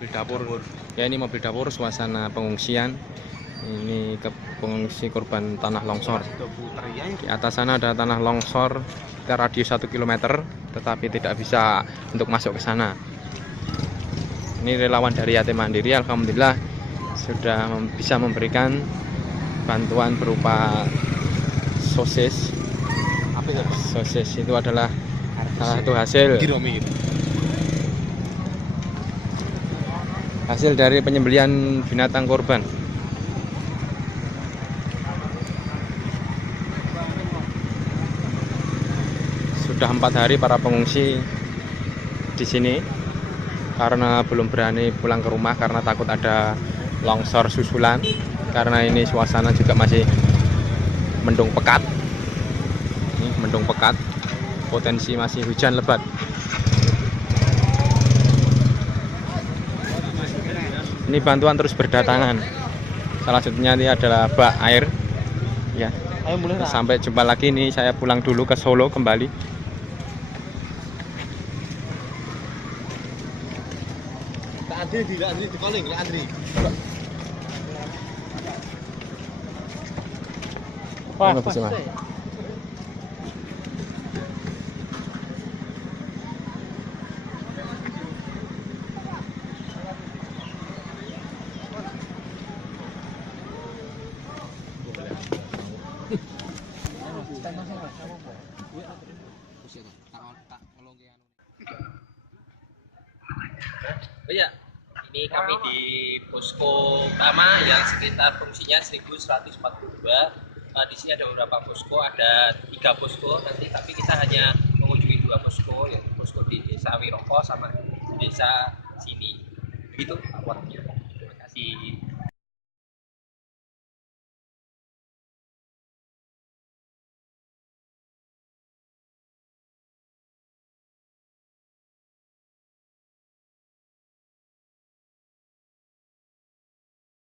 mobil dapur. Ya, ini mobil dapur suasana pengungsian. Ini ke pengungsi korban tanah longsor. Di atas sana ada tanah longsor sekitar radius 1 km, tetapi tidak bisa untuk masuk ke sana. Ini relawan dari Yatim Mandiri, alhamdulillah sudah bisa memberikan bantuan berupa sosis. Sosis itu adalah salah satu hasil dari penyembelihan binatang korban. Sudah 4 hari para pengungsi di sini karena belum berani pulang ke rumah karena takut ada longsor susulan, karena ini suasana juga masih mendung pekat. Ini mendung pekat, potensi masih hujan lebat. Ini bantuan terus berdatangan. Salah satunya ini adalah bak air. Ya. Sampai jumpa lagi, nih saya pulang dulu ke Solo kembali. Andri di calling, Andri. Wah, ya, ini kami di posko utama yang sekitar fungsinya 1142. Di sini ada beberapa posko, ada 3 posko nanti, tapi kita hanya mengunjungi 2 posko, yaitu posko di Desa Wiroko sama di desa sini. Begitu Pak Wak. Terima kasih.